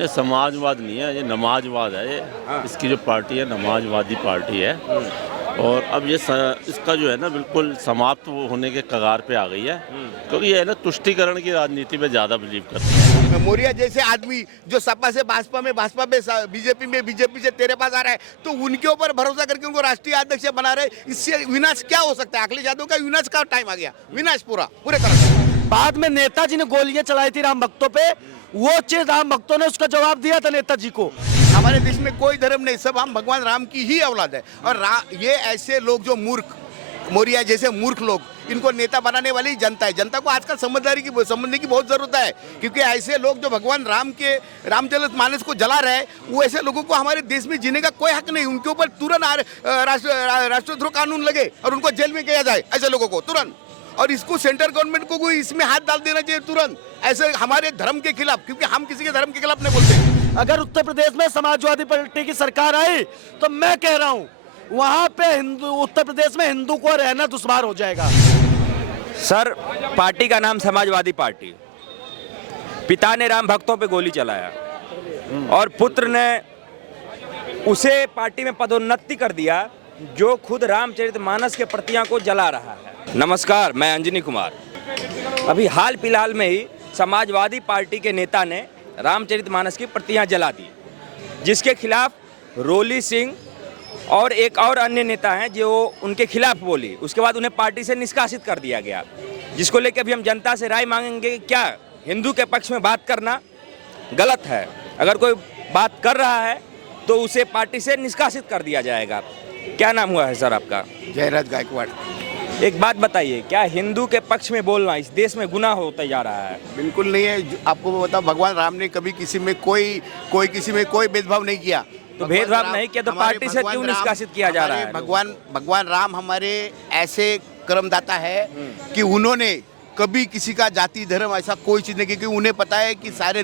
ये समाजवाद नहीं है, ये नमाजवाद है। ये इसकी जो पार्टी है नमाजवादी पार्टी है। और अब ये इसका जो है ना बिल्कुल समाप्त होने के कगार पे आ गई है, क्योंकि ये है ना तुष्टीकरण की राजनीति में ज़्यादा बिलीव करते हैं। मौर्य जैसे आदमी जो सपा से भाजपा में बीजेपी से तेरे पास आ रहा है, तो उनके ऊपर भरोसा करके उनको राष्ट्रीय अध्यक्ष बना रहे, इससे विनाश क्या हो सकता है? अखिलेश यादव का विनाश का टाइम आ गया, विनाश पूरे तरह से। बाद में नेताजी ने गोलियां चलाई थी राम भक्तों पे, वो चीज राम भक्तों ने उसका जवाब दिया था नेताजी को। हमारे देश में कोई धर्म नहीं, सब हम भगवान राम की ही औलाद है। और ये ऐसे लोग जो मूर्ख, मौर्य जैसे मूर्ख लोग, इनको नेता बनाने वाली जनता है। जनता को आजकल समझने की बहुत जरूरत है, क्योंकि ऐसे लोग जो भगवान राम के रामचरितमानस को जला रहे हैं, वो ऐसे लोगों को हमारे देश में जीने का कोई हक नहीं। उनके ऊपर तुरंत राष्ट्रद्रोह कानून लगे और उनको जेल में किया जाए, ऐसे लोगों को तुरंत। और इसको सेंट्रल गवर्नमेंट को कोई इसमें हाथ डाल देना चाहिए तुरंत, ऐसे हमारे धर्म के खिलाफ, क्योंकि हम किसी के धर्म के खिलाफ नहीं बोलते। अगर उत्तर प्रदेश में समाजवादी पार्टी की सरकार आई तो मैं कह रहा हूं वहां पे उत्तर प्रदेश में हिंदू को रहना दुश्वार हो जाएगा। सर, पार्टी का नाम समाजवादी पार्टी, पिता ने राम भक्तों पे गोली चलाया और पुत्र ने उसे पार्टी में पदोन्नति कर दिया जो खुद रामचरितमानस के प्रतियां को जला रहा है। नमस्कार, मैं अंजनी कुमार। अभी हाल फिलहाल में ही समाजवादी पार्टी के नेता ने रामचरितमानस की प्रतियां जला दी, जिसके खिलाफ रोली सिंह और एक और अन्य नेता हैं जो उनके खिलाफ बोली। उसके बाद उन्हें पार्टी से निष्कासित कर दिया गया, जिसको लेकर अभी हम जनता से राय मांगेंगे। क्या हिंदू के पक्ष में बात करना गलत है? अगर कोई बात कर रहा है तो उसे पार्टी से निष्कासित कर दिया जाएगा। क्या नाम हुआ है सर आपका? जयराज गायकवाड़। एक बात बताइए, क्या हिंदू के पक्ष में बोलना इस देश में गुनाह होता जा रहा है? बिल्कुल नहीं है। आपको मैं बताऊं, भगवान राम ने कभी किसी में कोई भेदभाव नहीं किया। तो भेदभाव नहीं किया तो पार्टी से क्यों निष्कासित किया जा रहा है? भगवान राम हमारे ऐसे कर्मदाता है कि उन्होंने कभी किसी का जाति धर्म ऐसा कोई चीज नहीं की, क्योंकि उन्हें पता है कि सारे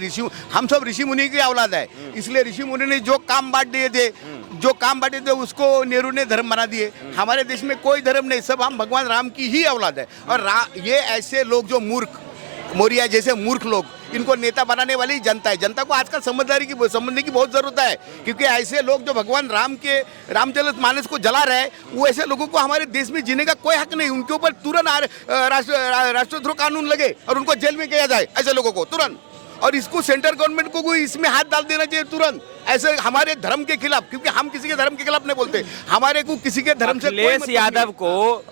हम सब ऋषि मुनि की औलाद है। इसलिए ऋषि मुनि ने जो काम बांटे थे उसको नेहरू ने धर्म बना दिए। हमारे देश में कोई धर्म नहीं, सब हम भगवान राम की ही औलाद है। और ये ऐसे लोग जो मूर्ख, मौर्य जैसे मूर्ख लोग, इनको नेता बनाने वाली जनता है। जनता को आजकल समझने की बहुत जरूरत है, क्योंकि ऐसे लोग जो भगवान राम के रामचरितमानस को जला रहे हैं, वो ऐसे लोगों को हमारे देश में जीने का कोई हक नहीं। उनके ऊपर तुरंत राष्ट्रद्रोह कानून लगे और उनको जेल में किया जाए, ऐसे लोगों को तुरंत। और इसको सेंट्रल गवर्नमेंट को कोई इसमें हाथ डाल देना चाहिए तुरंत, ऐसे हमारे धर्म के खिलाफ, क्योंकि हम किसी के धर्म के खिलाफ नहीं बोलते। हमारे को किसी के धर्म से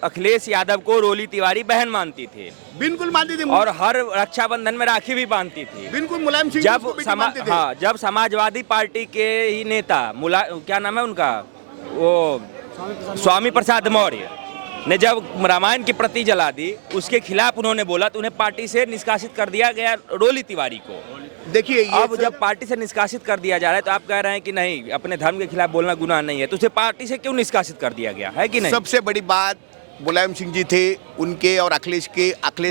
अखिलेश यादव को रोली तिवारी बहन मानती थी, बिल्कुल मानती थी, और हर रक्षाबंधन में राखी भी बांधती थी। बिल्कुल मुलायम सिंह जब समाजवादी पार्टी के ही नेता क्या नाम है उनका, वो स्वामी प्रसाद मौर्य ने जब रामायण की प्रति जला दी, उसके खिलाफ उन्होंने बोला तो उन्हें पार्टी से निष्कासित कर दिया गया, रोली तिवारी को। देखिए, अब जब पार्टी से निष्कासित कर दिया जा रहा है तो आप कह रहे हैं कि नहीं, अपने धर्म के खिलाफ बोलना गुनाह नहीं है, तो उसे पार्टी से क्यों निष्कासित कर दिया गया है कि नहीं? सबसे बड़ी बात, मुलायम सिंह जी थे उनके और अखिलेश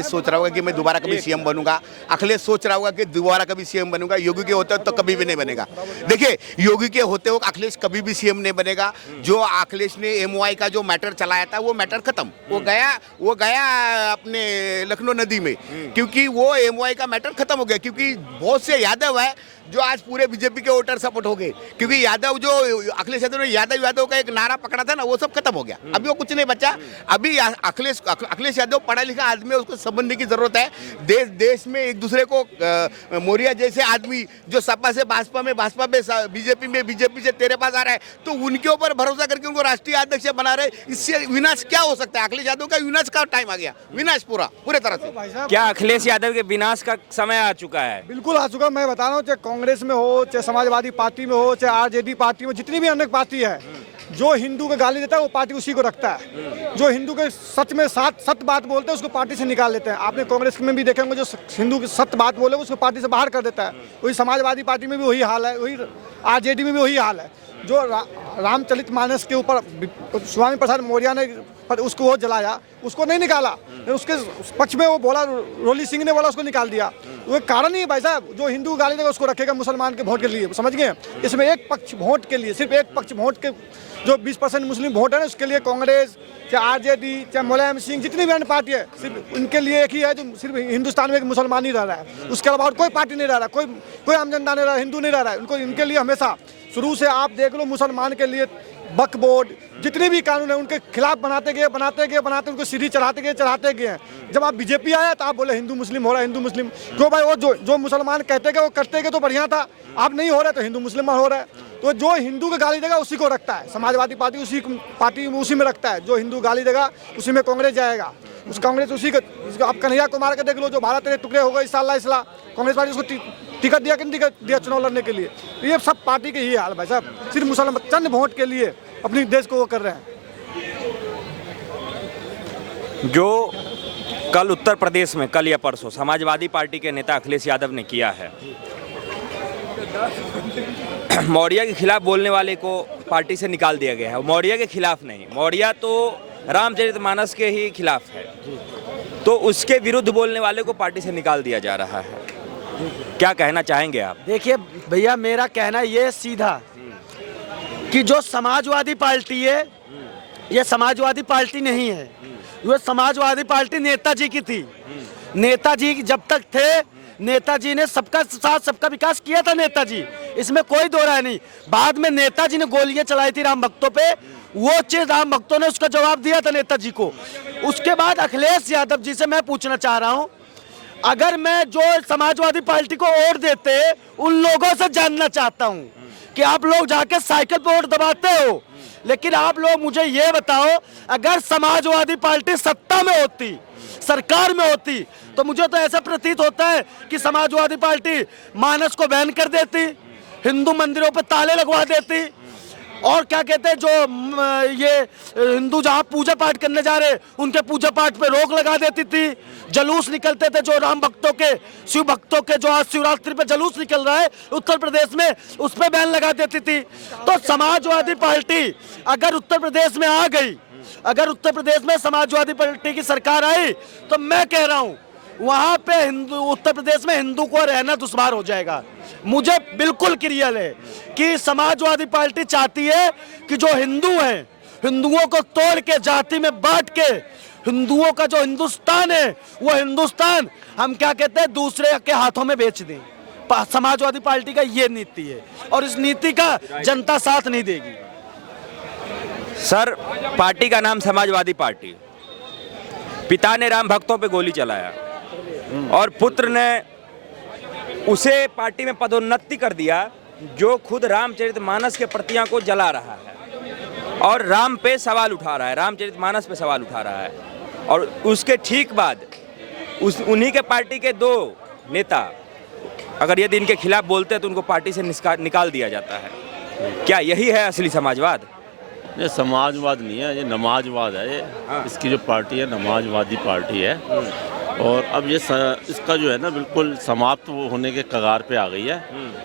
सोच रहा होगा कि मैं दोबारा कभी सीएम बनूंगा। अखिलेश सोच रहा होगा कि दोबारा कभी सीएम बनूंगा। योगी के होते हो तो कभी भी नहीं बनेगा। देखिए, योगी के होते हो अखिलेश कभी भी सीएम नहीं बनेगा। जो अखिलेश ने MOI का जो मैटर चलाया था, वो मैटर खत्म, वो गया अपने लखनऊ नदी में, क्योंकि वो MOI का मैटर खत्म हो गया। क्योंकि बहुत से यादव है जो आज पूरे बीजेपी के वोटर सपोर्ट हो गए, क्योंकि यादव जो अखिलेश यादव ने यादव का एक नारा पकड़ा था ना, वो सब खत्म हो गया। अभी वो कुछ नहीं बचा। अभी अखिलेश यादव पढ़ा लिखा आदमी है, उसको समझने की जरूरत है। देश में एक दूसरे को, मौर्य जैसे आदमी जो सपा से भाजपा में बीजेपी से तेरे पास आ रहा है, तो उनके ऊपर भरोसा करके उनको राष्ट्रीय अध्यक्ष बना रहे, इससे विनाश क्या हो सकता है? अखिलेश यादव का विनाश का टाइम आ गया, विनाश पूरे तरह से। क्या अखिलेश यादव के विनाश का समय आ चुका है? बिल्कुल आ चुका। मैं बता रहा हूँ, चाहे कांग्रेस में हो, चाहे समाजवादी पार्टी में हो, चाहे RJD पार्टी में, जितनी भी अन्य पार्टी है, जो हिंदू को गाली देता है वो पार्टी उसी को रखता है। जो हिंदू के सच में सत्य बात बोलते हैं उसको पार्टी से निकाल लेते हैं। आपने कांग्रेस में भी देखेंगे, जो हिंदू की सत्य बात बोले उसको पार्टी से बाहर कर देता है। वही समाजवादी पार्टी में भी वही हाल है, वही RJD में भी वही हाल है। जो रामचरितमानस के ऊपर स्वामी प्रसाद मौर्य ने पर उसको वो जलाया, उसको नहीं निकाला, उसके पक्ष में वो बोला, रोली सिंह ने बोला, उसको निकाल दिया। वो कारण ही है भाई साहब, जो हिंदू गाली देगा उसको रखेगा मुसलमान के वोट के लिए, समझ गए? इसमें एक पक्ष वोट के लिए, सिर्फ एक पक्ष वोट के जो 20% मुस्लिम वोट है ना, उसके लिए कांग्रेस चाहे आरजेडी चाहे मुलायम सिंह जितनी भी अन्य पार्टी है, सिर्फ उनके लिए एक ही है जो सिर्फ हिंदुस्तान में एक मुसलमान ही रह रहा है, उसके अलावा और कोई पार्टी नहीं रह रहा, कोई आम जनता नहीं रहा, हिंदू नहीं रह रहा है। उनको इनके लिए हमेशा शुरू से आप देख लो, मुसलमान के लिए वक्फ बोर्ड जितने भी कानून है उनके खिलाफ बनाते उनको सीढ़ी चढ़ाते गए। जब आप बीजेपी आया तो आप बोले हिंदू मुस्लिम हो रहा है, हिंदू मुस्लिम क्यों भाई? वो जो मुसलमान कहते गए वो करते गए तो बढ़िया था, आप नहीं हो रहे तो हिंदू मुस्लिम हो रहा है। तो जो हिंदू को गाली देगा उसी को रखता है समाजवादी पार्टी उसी में रखता है, जो हिंदू गाली देगा उसी में कांग्रेस जाएगा, उस कांग्रेस उसी का। आप कन्हैया कुमार का देख लो, जो भारत तेरे टुकड़े हो गए इस्लाह कांग्रेस पार्टी उसको टिकट दिया कि नहीं टिकट दिया चुनाव लड़ने के लिए? ये सब पार्टी के ही हाल भाई साहब, सिर्फ मुसलमान चंद वोट के लिए अपनी देश को वो कर रहे हैं। जो कल उत्तर प्रदेश में, कल या परसों, समाजवादी पार्टी के नेता अखिलेश यादव ने किया है, मौर्य के खिलाफ बोलने वाले को पार्टी से निकाल दिया गया है। मौर्य के खिलाफ नहीं, मौर्य तो रामचरितमानस के ही खिलाफ है, तो उसके विरुद्ध बोलने वाले को पार्टी से निकाल दिया जा रहा है। क्या कहना चाहेंगे आप? देखिए भैया, मेरा कहना ये सीधा कि जो समाजवादी पार्टी है, ये समाजवादी पार्टी नहीं है, ये समाजवादी पार्टी नेताजी की थी। नेताजी जब तक थे, नेताजी ने सबका साथ सबका विकास किया था नेताजी, इसमें कोई दो राय नहीं। बाद में नेताजी ने गोलियां चलाई थी राम भक्तों पे, वो चीज राम भक्तों ने उसका जवाब दिया था नेताजी को। उसके बाद अखिलेश यादव जी से मैं पूछना चाह रहा हूं, अगर मैं जो समाजवादी पार्टी को वोट देते उन लोगों से जानना चाहता हूं कि आप लोग जाके साइकिल पे वोट दबाते हो, लेकिन आप लोग मुझे ये बताओ, अगर समाजवादी पार्टी सत्ता में होती, सरकार में होती, तो मुझे तो ऐसा प्रतीत होता है कि समाजवादी पार्टी मानस को बैन कर देती, हिंदू मंदिरों पर ताले लगवा देती, और क्या कहते हैं, जो ये हिंदू जहाँ पूजा पाठ करने जा रहे उनके पूजा पाठ पे रोक लगा देती थी। जलूस निकलते थे जो राम भक्तों के, शिव भक्तों के, जो आज शिवरात्रि पे जलूस निकल रहा है उत्तर प्रदेश में, उस पर बैन लगा देती थी। तो समाजवादी पार्टी अगर उत्तर प्रदेश में आ गई, अगर उत्तर प्रदेश में समाजवादी पार्टी की सरकार आई, तो मैं कह रहा हूँ वहाँ पे हिंदू, उत्तर प्रदेश में हिंदू को रहना दुश्वार हो जाएगा। मुझे बिल्कुल क्लियर है कि समाजवादी पार्टी चाहती है कि जो हिंदू हैं, हिंदुओं को तोड़ के जाति में बांट के हिंदुओं का जो हिंदुस्तान है, वो हिंदुस्तान हम क्या कहते हैं दूसरे के हाथों में बेच दें। समाजवादी पार्टी का ये नीति है और इस नीति का जनता साथ नहीं देगी। सर, पार्टी का नाम समाजवादी पार्टी, पिता ने राम भक्तों पे गोली चलाया और पुत्र ने उसे पार्टी में पदोन्नति कर दिया, जो खुद रामचरितमानस के प्रतियां को जला रहा है और राम पे सवाल उठा रहा है, रामचरितमानस पे सवाल उठा रहा है। और उसके ठीक बाद उन्हीं के पार्टी के दो नेता अगर यदि इनके खिलाफ बोलते हैं तो उनको पार्टी से निकाल दिया जाता है। क्या यही है असली समाजवाद? ये समाजवाद नहीं है, ये नमाजवाद है। ये इसकी जो पार्टी है नमाजवादी पार्टी है, और अब ये इसका जो है ना बिल्कुल समाप्त होने के कगार पे आ गई है,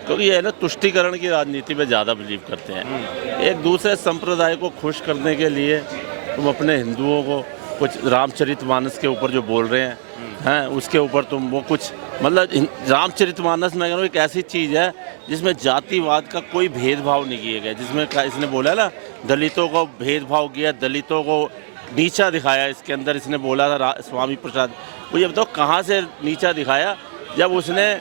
क्योंकि ये है ना तुष्टीकरण की राजनीति पे ज़्यादा बिलीव करते हैं। एक दूसरे संप्रदाय को खुश करने के लिए तुम अपने हिंदुओं को कुछ रामचरितमानस के ऊपर जो बोल रहे हैं उसके ऊपर तुम वो कुछ, मतलब रामचरितमानस में एक ऐसी चीज़ है जिसमें जातिवाद का कोई भेदभाव नहीं किया गया, जिसमें इसने बोला ना दलितों को भेदभाव किया, दलितों को नीचा दिखाया, इसके अंदर इसने बोला था स्वामी प्रसाद। वो ये बताओ कहाँ से नीचा दिखाया? जब उसने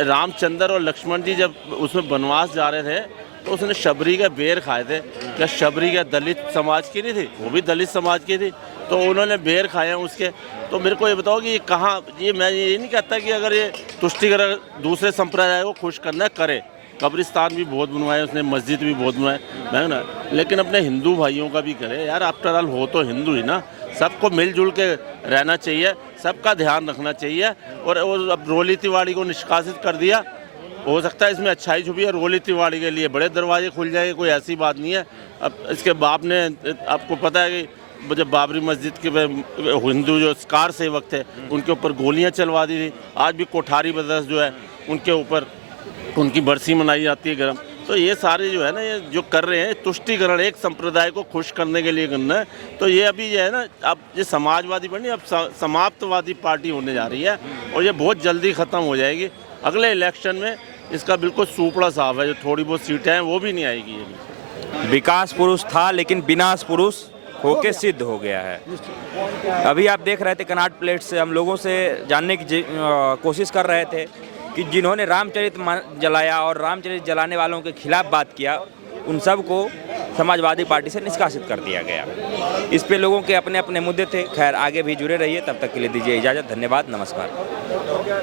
रामचंद्र और लक्ष्मण जी जब उसमें वनवास जा रहे थे तो उसने शबरी का बेर खाए थे। क्या शबरी क्या दलित समाज की नहीं थी? वो भी दलित समाज की थी, तो उन्होंने बेर खाए हैं उसके। तो मेरे को ये बताओ कि ये कहाँ, ये मैं ये नहीं कहता कि अगर ये तुष्टिकरण दूसरे संप्रदाय को खुश करना करे, कब्रिस्तान भी बहुत बनवाए उसने, मस्जिद भी बहुत बनवाए, मैं ना, लेकिन अपने हिंदू भाइयों का भी करे यार। आफ्टर ऑल हो तो हिंदू ही ना, सबको मिलजुल के रहना चाहिए, सबका ध्यान रखना चाहिए। और अब रोली तिवारी को निष्कासित कर दिया, हो सकता है इसमें अच्छाई छुपी है, रोली तिवारी के लिए बड़े दरवाजे खुल जाएंगे, कोई ऐसी बात नहीं है। अब इसके बाप ने, आपको पता है कि जब बाबरी मस्जिद के हिंदू जो कार सेवक थे उनके ऊपर गोलियां चलवा दी थी। आज भी कोठारी ब्रदर्स जो है उनके ऊपर उनकी बरसी मनाई जाती है गरम। तो ये सारे जो है ना, ये जो कर रहे हैं तुष्टिकरण, एक संप्रदाय को खुश करने के लिए करना है। तो ये अभी जो है ना, अब ये समाजवादी पार्टी अब समाप्तवादी पार्टी होने जा रही है और ये बहुत जल्दी ख़त्म हो जाएगी। अगले इलेक्शन में इसका बिल्कुल सूपड़ा साफ है, जो थोड़ी बहुत सीटें हैं वो भी नहीं आएगी। ये विकास पुरुष था लेकिन विनाश पुरुष होके सिद्ध हो गया है। अभी आप देख रहे थे कनॉट प्लेट से हम लोगों से जानने की कोशिश कर रहे थे कि जिन्होंने रामचरित जलाया और रामचरित जलाने वालों के खिलाफ बात किया, उन सब को समाजवादी पार्टी से निष्कासित कर दिया गया। इस पे लोगों के अपने अपने मुद्दे थे। खैर, आगे भी जुड़े रहिए, तब तक के लिए दीजिए इजाज़त। धन्यवाद, नमस्कार।